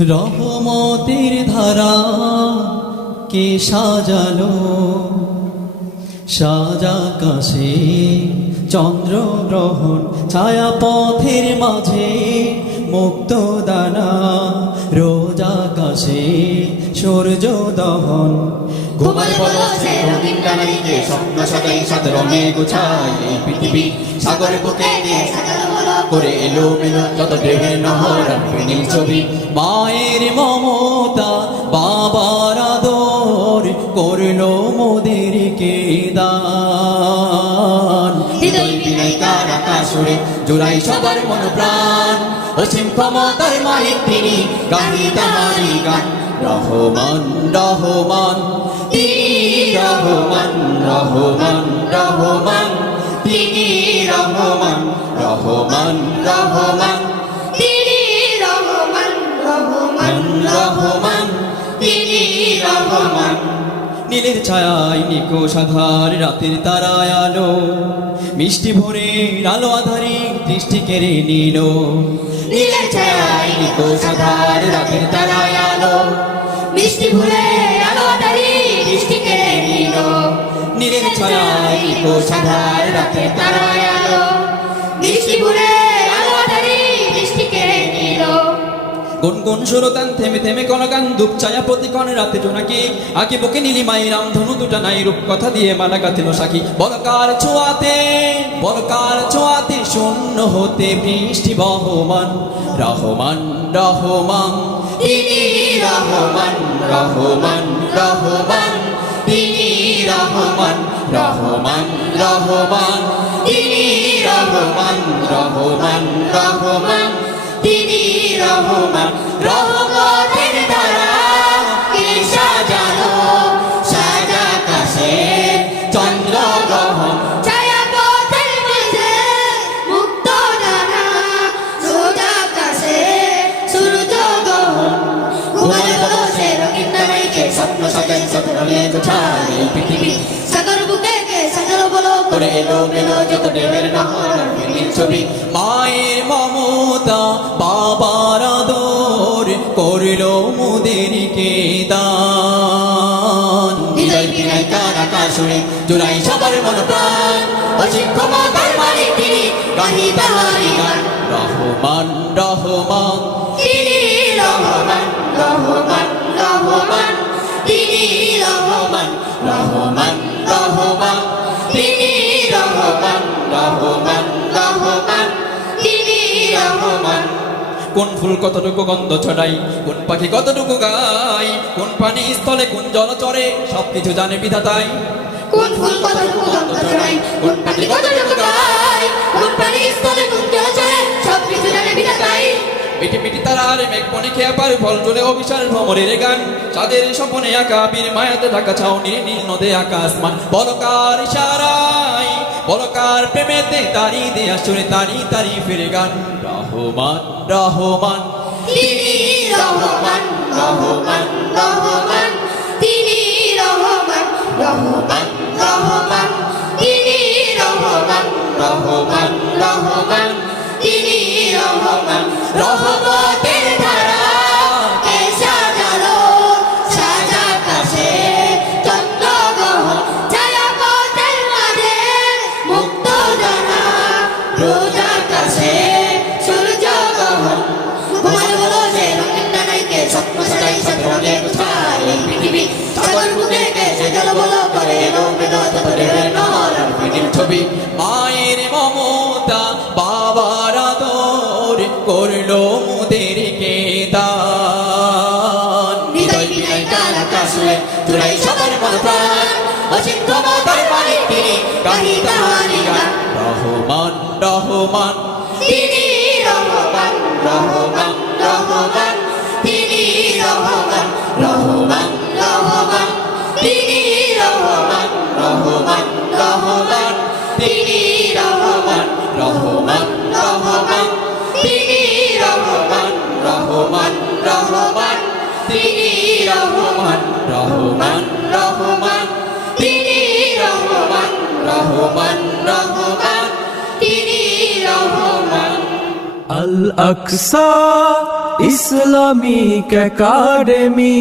রহমতের ধারা কে সাজালো? সাজা কাশে চন্দ্রগ্রহণ ছায়া পথের মাঝে মুক্ত দানা রোজ আকাশে সূর্য দহন। ঘুমার বলছে রঙিন ডানাইকে স্বপ্ন সাজাই সাত রঙে গোছাই এই পৃথিবী। সাগর বুকে করে এলো মেলো যত ঢেউয়ের নহর ফেনীর ছবি। মায়ের মমতা বাবার আদর করল মোদেরকে দান হৃদয় বিনাই কার আকাশ উড়ে জোড়াই সবার মন প্রাণ অসীম ক্ষমতার মালিক তিনি গাহি তাহারি গান রহমান রহমান। তিনি রহমান রহমান রহমান। তিনি রহমান রহমান রহমান। তিনি রহমান রহমান রহমান। নীলের ছায়ায় নিকো সাধার রাতের তারায় আলো। মিষ্টি ভোরে আলো আধারে দৃষ্টি কেড়ে নিল। নীলের ছায়ায় নিকো সাধার রাতের তারায় আলো। মিষ্টি ভুলে আলো আধারি বৃষ্টি কেড়ে নিল। নীলের ছায়ায় নিকো সাধার রাতের তারায় আলো। গুনগুন সুরতান থেমে থেমে কনকান দুপ ছায়া প্রতিকণ রাতে জোনাকি। আঁকি বুকে নীলিমাই রাম ধনু দুটা নাই রূপ কথা দিয়ে মালা গাথিল সাকি। বলকার ছোঁয়াতে বলকার ছোঁয়াতে শূন্য হতে বৃষ্টি বহমান, রহমান রহমান। তিনি রহমান রহমান রহমান। তিনি রহমান রহমান রহমান। তিনি রহমান রহমান রহমান। Yahuma Rahma করে এলো মেলো যত দেবের নহর ছবি। মায়ের মমতা বাবার আদর করল মোদেরকে দান হৃদয় বিনাই কার আকাশ উড়ে জোড়াই সবার মন প্রাণ। রহমান রহমান। রহমান রহমান রহমান রহমান রহমান। কোন ফুল কতটুকু গন্ধ ছড়াই কোন পাখি কতটুকু গায় কোন পানি স্থলে কোন জল চরে সবকিছু জানে বিধাতাই। কোন ফুল কতটুকু গন্ধ ছড়াই কোন পাখি কতটুকু গায় কোন প্রাণী স্থলে কোন জল চলে সব কিছু জানে বিধাতাই। মিটি মিটি তারার মেঘ মনে খেয়া পার ফল জলে অবিচার ভ্রমরের গান। চাঁদের স্বপনে আঁকা বীর মায়াতে ঢাকা ছাউনি নীল নদে আকাশমান বলকার ইশারায় বলকার প্রেমেতে তারি দেয়া সুরে তারি তারি ফিরে গান। রহমান রহমান। তিনি রহমান রহমান রহমান। তিনি রহমান রহমান রহমান। তিনি রহমান রহমান রহমান। তিনি রহমান, রহমতের ধারা ছবি মায়ের মমতা বাবার আদর করল মোদেরকে দান হৃদয় বিনাই কার আকাশ উড়ে জোড়াই সবার মন প্রাণ অসীম ক্ষমতার মালিক তিনি গাহি তাহারি গান। রহমান রহমান তিনি রহমান রহমান রহমান। তিনি Rahman Rahman. Al Aqsa Islamic academy.